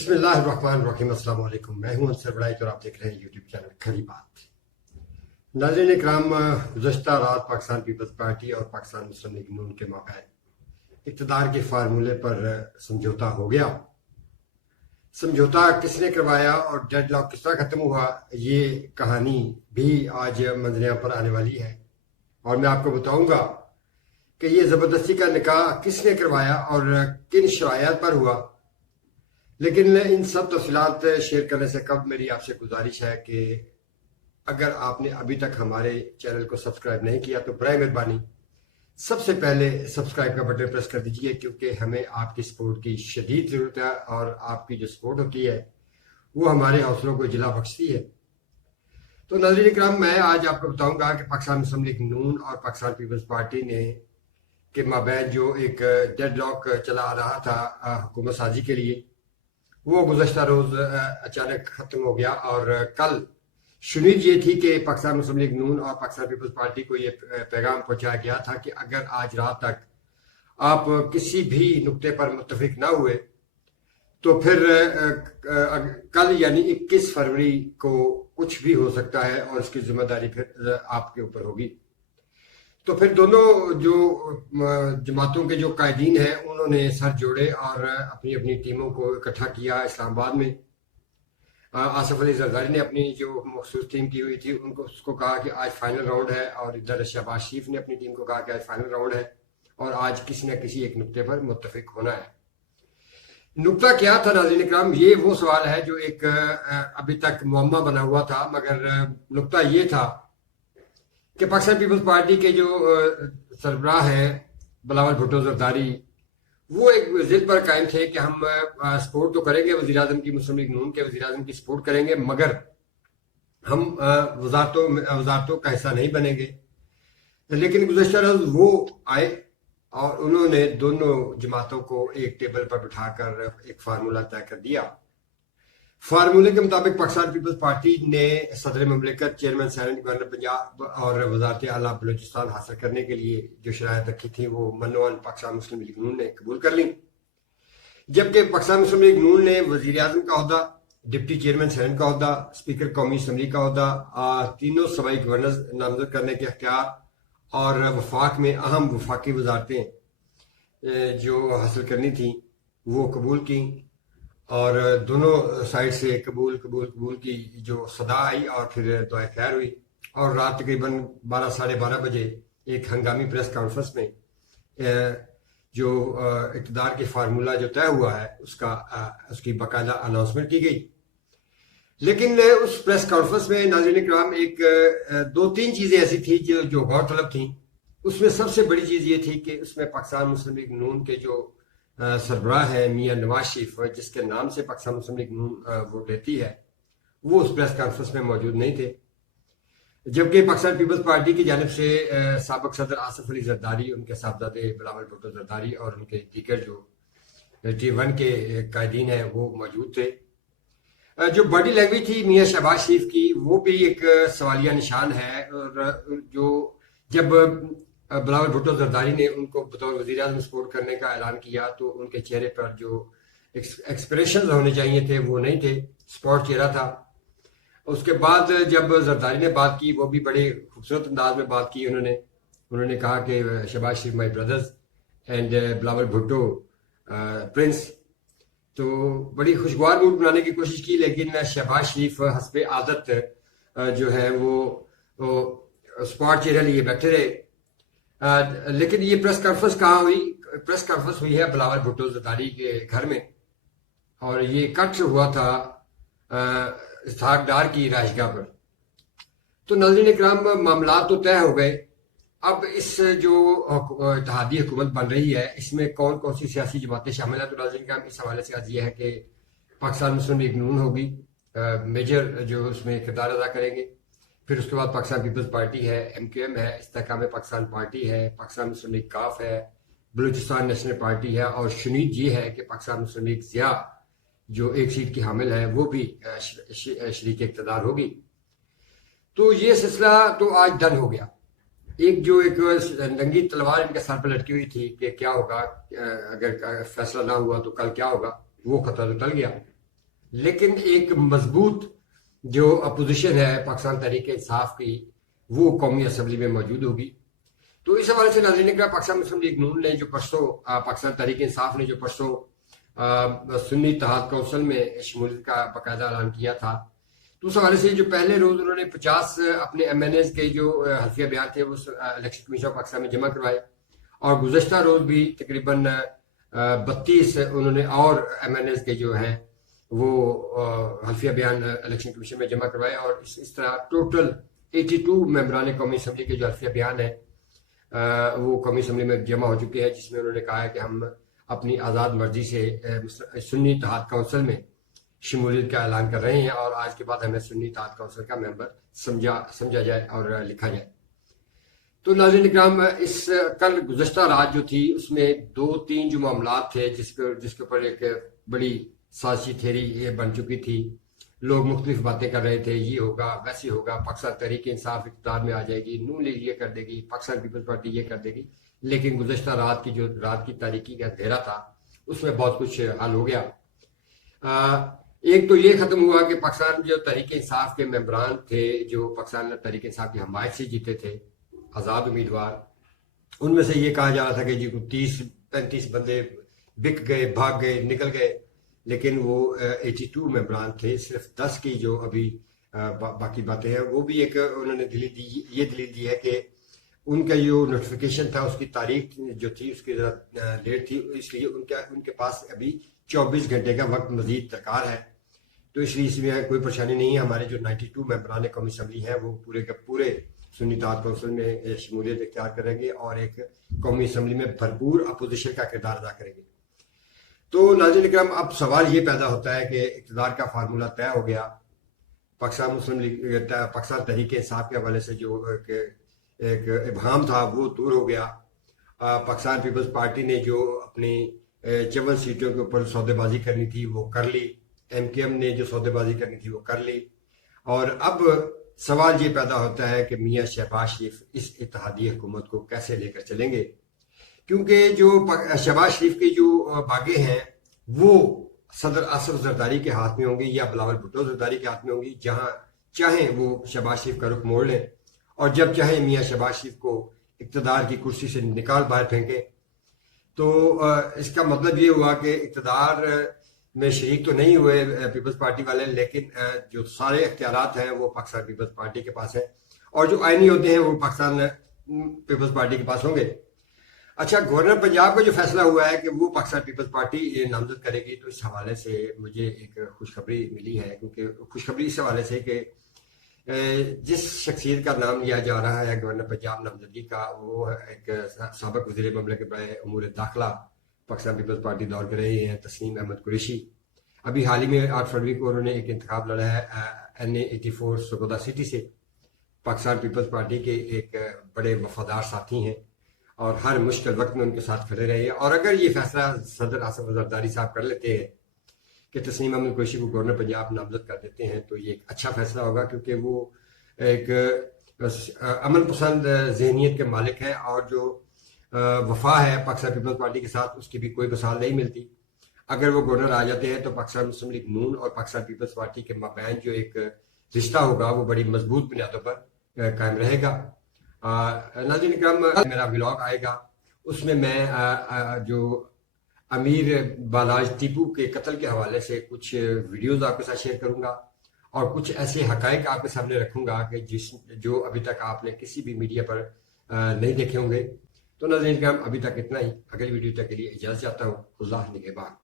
بسم اللہ الرحمن الرحیم۔ السلام علیکم، میں ہوں انصر بڑائی اور آپ دیکھ رہے ہیں یوٹیوب چینل کھری بات۔ ناظرین اکرام، گزشتہ رات پاکستان پیپلز پارٹی اور پاکستان مسلم لیگ نون کے مابین اقتدار کے فارمولے پر سمجھوتا ہو گیا۔ سمجھوتا کس نے کروایا اور ڈیڈ لاک کس طرح ختم ہوا، یہ کہانی بھی آج منظر پر آنے والی ہے، اور میں آپ کو بتاؤں گا کہ یہ زبردستی کا نکاح کس نے کروایا اور کن شرائط پر ہوا۔ لیکن ان سب تفصیلات شیئر کرنے سے قبل میری آپ سے گزارش ہے کہ اگر آپ نے ابھی تک ہمارے چینل کو سبسکرائب نہیں کیا تو برائے مہربانی سب سے پہلے سبسکرائب کا بٹن پریس کر دیجئے، کیونکہ ہمیں آپ کی سپورٹ کی شدید ضرورت ہے، اور آپ کی جو سپورٹ ہوتی ہے وہ ہمارے حوصلوں کو جلا بخشتی ہے۔ تو ناظرین اکرام، میں آج آپ کو بتاؤں گا کہ پاکستان مسلم لیگ نون اور پاکستان پیپلز پارٹی نے کے مابین جو ایک ڈیڈ لاک چلا آ رہا تھا حکومت سازی کے لیے، وہ گزشتہ روز اچانک ختم ہو گیا۔ اور کل شنید یہ تھی کہ پاکستان مسلم لیگ نون اور پاکستان پیپلز پارٹی کو یہ پیغام پہنچایا گیا تھا کہ اگر آج رات تک آپ کسی بھی نقطے پر متفق نہ ہوئے تو پھر کل یعنی 21 فروری کو کچھ بھی ہو سکتا ہے، اور اس کی ذمہ داری پھر آپ کے اوپر ہوگی۔ تو پھر دونوں جو جماعتوں کے جو قائدین ہیں انہوں نے سر جوڑے اور اپنی اپنی ٹیموں کو اکٹھا کیا اسلام آباد میں۔ آصف علی زرداری نے اپنی جو مخصوص ٹیم کی ہوئی تھی اس کو کہا کہ آج فائنل راؤنڈ ہے، اور ادھر شہباز شریف نے اپنی ٹیم کو کہا کہ آج فائنل راؤنڈ ہے اور آج کسی نہ کسی ایک نقطے پر متفق ہونا ہے۔ نقطہ کیا تھا ناظرین اکرام؟ یہ وہ سوال ہے جو ایک ابھی تک معمہ بنا ہوا تھا، مگر نقطہ یہ تھا کہ پاکستان پیپلز پارٹی کے جو سربراہ ہیں بلاول بھٹو زرداری، وہ ایک ضد پر قائم تھے کہ ہم سپورٹ تو کریں گے وزیر اعظم کی، مسلم لیگ نون کے وزیر اعظم کی سپورٹ کریں گے، مگر ہم وزارتوں کا حصہ نہیں بنیں گے۔ لیکن گزشتہ روز وہ آئے اور انہوں نے دونوں جماعتوں کو ایک ٹیبل پر بٹھا کر ایک فارمولہ طے کر دیا۔ فارمولے کے مطابق پاکستان پیپلز پارٹی نے صدر مملکت، چیئرمین سینٹ، گورنر پنجاب اور وزارت اعلیٰ بلوچستان حاصل کرنے کے لیے جو شرائط رکھی تھی وہ منوان پاکستان مسلم لیگ نون نے قبول کر لی، جبکہ پاکستان مسلم لیگ نون نے وزیر اعظم کا عہدہ، ڈپٹی چیئرمین سینٹ کا عہدہ، اسپیکر قومی اسمبلی کا عہدہ، تینوں صوبائی گورنر نامزد کرنے کے اختیار اور وفاق میں اہم وفاقی وزارتیں جو حاصل کرنی تھیں وہ قبول کی، اور دونوں سائڈ سے قبول قبول قبول کی جو صدا آئی، اور پھر دعائے خیر ہوئی، اور رات تقریباً 12 ساڑھے 12 بجے ایک ہنگامی پریس کانفرنس میں جو اقتدار کے فارمولہ جو طے ہوا ہے اس کی باقاعدہ اناؤنسمنٹ کی گئی۔ لیکن اس پریس کانفرنس میں ناظرین اکرام ایک دو تین چیزیں ایسی تھیں جو غور طلب تھیں۔ اس میں سب سے بڑی چیز یہ تھی کہ اس میں پاکستان مسلم لیگ نون کے جو سربراہ ہے میاں نواز شریف، جس کے نام سے پاکستان مسلم لیگ نون ووٹ لیتی ہے، وہ اس پریس کانفرنس میں موجود نہیں تھے، جبکہ پاکستان پیپلز پارٹی کی جانب سے سابق صدر آصف علی زرداری، ان کے صاحبزادے بلاول بھٹو زرداری اور ان کے دیگر جو T1 کے قائدین ہیں وہ موجود تھے۔ جو باڈی لینگویج تھی میاں شہباز شریف کی، وہ بھی ایک سوالیہ نشان ہے، اور جو جب بلاول بھٹو زرداری نے ان کو بطور وزیر اعظم سپورٹ کرنے کا اعلان کیا تو ان کے چہرے پر جو ایکسپریشنز ہونے چاہیے تھے وہ نہیں تھے، سپورٹ چہرہ تھا۔ اس کے بعد جب زرداری نے بات کی، وہ بھی بڑے خوبصورت انداز میں بات کی، انہوں نے کہا کہ Shehbaz Sharif my brothers and Bilawal Bhutto prince, تو بڑی خوشگوار موڈ بنانے کی کوشش کی، لیکن شہباز شریف حسب عادت جو ہے وہ سپورٹ چہرہ لیے بیٹھے رہے۔ لیکن یہ پریس کانفرنس کہاں ہوئی؟ پریس کانفرنس ہوئی ہے بلاول بھٹو زرداری کے گھر میں، اور یہ کٹ ہوا تھا اسحاق ڈار کی رہائش گاہ پر۔ تو ناظرین اکرام، معاملات تو طے ہو گئے، اب اس جو اتحادی حکومت بن رہی ہے اس میں کون کون سی سیاسی جماعتیں شامل ہیں۔ تو ناظرین اکرام، اس حوالے سے آج یہ ہے کہ پاکستان مسلم لیگ نون ہوگی میجر جو اس میں کردار ادا کریں گے، پھر اس کے بعد پاکستان پیپلز پارٹی ہے، MQM ہے، استحکام پاکستان پارٹی ہے، پاکستان مسلم لیگ کاف ہے، بلوچستان نیشنل پارٹی ہے، اور شنید یہ ہے کہ پاکستان مسلم لیگ ضیاء جو ایک سیٹ کی حامل ہے وہ بھی شریک اقتدار ہوگی۔ تو یہ سلسلہ تو آج ڈن ہو گیا۔ ایک ننگی تلوار ان کے سر پہ لٹکی ہوئی تھی کہ کیا ہوگا اگر فیصلہ نہ ہوا تو کل کیا ہوگا، وہ خطرہ تو ٹل گیا۔ لیکن ایک مضبوط جو اپوزیشن ہے پاکستان تحریک انصاف کی وہ قومی اسمبلی میں موجود ہوگی. تو اس حوالے سے ناظرین اکرام پاکستان مسلم لیگ نون نے جو پرسوں پاکستان تحریک انصاف نے جو پرسوں سنی اتحاد کونسل میں شمولیت کا باقاعدہ اعلان کیا تھا، تو اس حوالے سے جو پہلے روز انہوں نے 50 اپنے ایم این ایز کے جو حلفیہ بیان تھے وہ الیکشن کمیشن آف پاکستان میں جمع کروائے، اور گزشتہ روز بھی تقریباً 32 انہوں نے اور ایم این ایز کے جو ہیں وہ حلفیہ بیان الیکشن کمیشن میں جمع کروائے، اور اس طرح ٹوٹل 82 ممبران قومی اسمبلی کے جو حلفیہ بیان ہے وہ قومی اسمبلی میں جمع ہو چکے ہیں، جس میں انہوں نے کہا ہے کہ ہم اپنی آزاد مرضی سے سنی اتحاد کونسل میں شمولیت کا اعلان کر رہے ہیں، اور آج کے بعد ہمیں سنی اتحاد کونسل کا ممبر سمجھا جائے اور لکھا جائے. تو ناظرین اکرام، اس کل گزشتہ رات جو تھی اس میں 2-3 جو معاملات تھے جس کے اوپر ایک بڑی سازشی تھیری یہ بن چکی تھی. لوگ مختلف باتیں کر رہے تھے، یہ ہوگا ویسے ہوگا، پاکستان تحریک انصاف اقتدار میں آ جائے گی، نون لیگ یہ کر دے گی، پاکستان پیپلز پارٹی یہ کر دے گی. لیکن گزشتہ رات کی تاریکی کا اندھیرا تھا اس میں بہت کچھ حل ہو گیا. ایک تو یہ ختم ہوا کہ پاکستان جو تحریک انصاف کے ممبران تھے جو پاکستان تحریک انصاف کی حمایت سے جیتے تھے آزاد امیدوار، ان میں سے یہ کہا جا رہا تھا کہ جی 30-35 بندے بک گئے، بھاگ گئے، نکل گئے، لیکن وہ 82 ممبران تھے. صرف 10 کی جو ابھی باقی باتیں ہیں وہ بھی ایک انہوں نے یہ دلیل دی ہے کہ ان کا جو نوٹیفیکیشن تھا اس کی تاریخ جو تھی اس کی ذرا لیٹ تھی، اس لیے ان کے پاس ابھی 24 گھنٹے کا وقت مزید درکار ہے. تو اس لیے اس میں کوئی پریشانی نہیں ہے. ہمارے جو 92 ممبران قومی اسمبلی ہیں وہ پورے کے پورے سنی اتحاد کونسل میں شمولیت اختیار کریں گے اور ایک قومی اسمبلی میں بھرپور اپوزیشن کا کردار ادا کریں گے. تو ناظرین اکرام، اب سوال یہ پیدا ہوتا ہے کہ اقتدار کا فارمولہ طے ہو گیا. پاکستان مسلم لیگ پاکستان تحریک انصاف کے حوالے سے جو ایک ابہام تھا وہ دور ہو گیا. پاکستان پیپلز پارٹی نے جو اپنی 54 سیٹوں کے اوپر سودے بازی کرنی تھی وہ کر لی، ایم کے ایم نے جو سودے بازی کرنی تھی وہ کر لی. اور اب سوال یہ پیدا ہوتا ہے کہ میاں شہباز شریف اس اتحادی حکومت کو کیسے لے کر چلیں گے، کیونکہ جو شہباز شریف کے جو باغیں ہیں وہ صدر آصف زرداری کے ہاتھ میں ہوں گی یا بلاول بھٹو زرداری کے ہاتھ میں ہوں گی. جہاں چاہیں وہ شہباز شریف کا رخ موڑ لیں اور جب چاہیں میاں شہباز شریف کو اقتدار کی کرسی سے نکال باہر پھینکیں. تو اس کا مطلب یہ ہوا کہ اقتدار میں شریک تو نہیں ہوئے پیپلز پارٹی والے، لیکن جو سارے اختیارات ہیں وہ پاکستان پیپلز پارٹی کے پاس ہیں، اور جو آئینی ہوتے ہیں وہ پاکستان پیپلز پارٹی کے پاس ہوں گے. اچھا، گورنر پنجاب کا جو فیصلہ ہوا ہے کہ وہ پاکستان پیپلز پارٹی نامزد کرے گی، تو اس حوالے سے مجھے ایک خوشخبری ملی ہے. کیونکہ خوشخبری اس حوالے سے کہ جس شخصیت کا نام لیا جا رہا ہے گورنر پنجاب نامزدگی کا، وہ ایک سابق وزیر مملکت برائے امور داخلہ پاکستان پیپلز پارٹی دور کر رہے ہیں، تسنیم احمد قریشی. ابھی حال ہی میں 8 فروری کو انہوں نے ایک انتخاب لڑا ہے NA84 سرگودا سٹی سے. پاکستان پیپلز پارٹی کے ایک بڑے وفادار ساتھی ہیں اور ہر مشکل وقت میں ان کے ساتھ کھڑے رہے ہیں. اور اگر یہ فیصلہ صدر آصف زرداری صاحب کر لیتے ہیں کہ تسنیم احمد قریشی کو گورنر پنجاب نامزد کر دیتے ہیں، تو یہ ایک اچھا فیصلہ ہوگا، کیونکہ وہ ایک امن پسند ذہنیت کے مالک ہیں، اور جو وفا ہے پاکستان پیپلز پارٹی کے ساتھ اس کی بھی کوئی مثال نہیں ملتی. اگر وہ گورنر آ جاتے ہیں تو پاکستان مسلم لیگ نون اور پاکستان پیپلز پارٹی کے مابین جو ایک رشتہ ہوگا وہ بڑی مضبوط بنیادوں پر قائم رہے گا. ناظرین اکرام، میرا ولاگ آئے گا، اس میں میں جو امیر بالاج ٹیپو کے قتل کے حوالے سے کچھ ویڈیوز آپ کے ساتھ شیئر کروں گا اور کچھ ایسے حقائق آپ کے سامنے رکھوں گا کہ جو ابھی تک آپ نے کسی بھی میڈیا پر نہیں دیکھے ہوں گے. تو ناظرین اکرام، ابھی تک اتنا ہی. اگلی ویڈیو تک کے لیے اجازت چاہتا ہوں. خدا نگہبان.